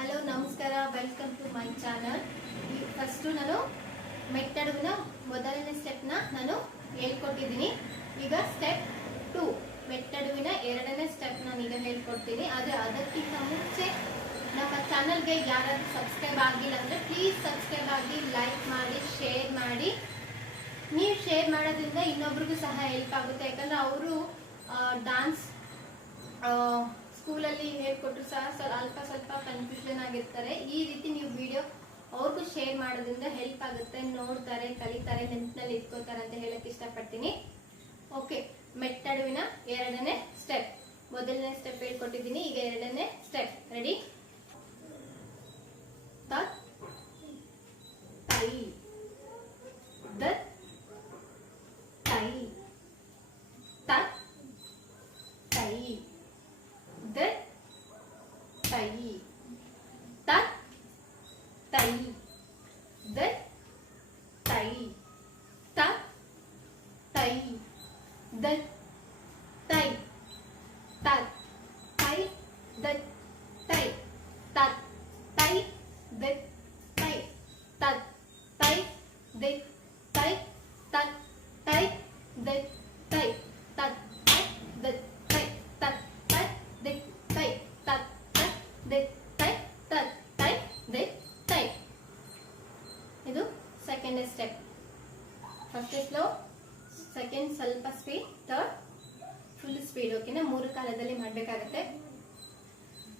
Hello ನಮಸ್ಕಾರ, welcome to my channel. First ನಾನು ಮೆಟ್ಟಡುವಿನ ಮೊದಲನೇ ಸ್ಟೆಪ್ನ ನಾನು ಹೇಳ್ಕೊಟ್ಟಿದ್ದೀನಿ. ಈಗ ಸ್ಟೆಪ್ 2 ಮೆಟ್ಟಡುವಿನ ಎರಡನೇ ಸ್ಟೆಪ್ ನಾನು ಈಗ ಹೇಳ್ಕೊಡ್ತೀನಿ. ಆದರೆ ಅದಕ್ಕಿಂತ ಮುಂಚೆ ನಮ್ಮ ಚಾನಲ್ಗೆ ಯಾರಾದರೂ ಸಬ್ಸ್ಕ್ರೈಬ್ ಆಗಿಲ್ಲ ಅಂದರೆ ಪ್ಲೀಸ್ ಸಬ್ಸ್ಕ್ರೈಬ್ ಆಗಿ, ಲೈಕ್ ಮಾಡಿ, ಶೇರ್ ಮಾಡಿ. ನೀವು ಶೇರ್ ಮಾಡೋದ್ರಿಂದ ಇನ್ನೊಬ್ರಿಗೂ ಸಹ ಹೆಲ್ಪ್ ಆಗುತ್ತೆ. ಯಾಕಂದರೆ ಅವರು ಡ್ಯಾನ್ಸ್ ಸ್ಕೂಲಲ್ಲಿ ಹೇಳ್ಕೊಟ್ರು ಸಹ ಸ್ವಲ್ಪ ಕನ್ಫ್ಯೂಷನ್ ಆಗಿರ್ತಾರೆ. ಈ ರೀತಿ ನೀವು ವಿಡಿಯೋ ಅವ್ರಿಗೂ ಶೇರ್ ಮಾಡೋದ್ರಿಂದ ಹೆಲ್ಪ್ ಆಗುತ್ತೆ. ನೋಡ್ತಾರೆ, ಕಲಿತಾರೆ, ನೆನಪಿನಲ್ಲಿ ಇಟ್ಕೋತಾರೆ ಅಂತ ಹೇಳಕ್ ಇಷ್ಟಪಡ್ತೀನಿ. ಓಕೆ, ಮೆಟ್ಟಡುವಿನ ಎರಡನೇ ಸ್ಟೆಪ್. ಮೊದಲನೇ ಸ್ಟೆಪ್ ಹೇಳ್ಕೊಟ್ಟಿದ್ದೀನಿ, ಈಗ ಎರಡನೇ ಸ್ಟೆಪ್. ರೆಡಿ? ತ ತೈ ದ ತೈ ತ ತೈ ದ ತೈ ತ ತೈ ದ ತೈ ತ ತೈ ದ ತೈ ತ ತೈ ದ ತೈ ತ ತೈ ದ ತೈ ತ ತೈ ದ ತೈ ತ ತೈ ದ ತೈ ತ ತೈ ದ ತೈ ತ ತೈ ದ ತೈ ತ ದ ತೈ ತ ತೈ ದ ತೈ. ಇದು second step. First slow, second ಸ್ವಲ್ಪ ಸ್ಪೀಡ್, ಥರ್ಡ್ ಫುಲ್ ಸ್ಪೀಡ್. ಓಕೆನಾ? 3 ಕಾಲದಲ್ಲಿ ಮಾಡಬೇಕಾಗತ್ತೆ.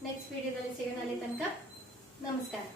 ನೆಕ್ಸ್ಟ್ ವಿಡಿಯೋದಲ್ಲಿ ಸಿಗೋಣ. ಅಲ್ಲಿ ತನಕ ನಮಸ್ಕಾರ.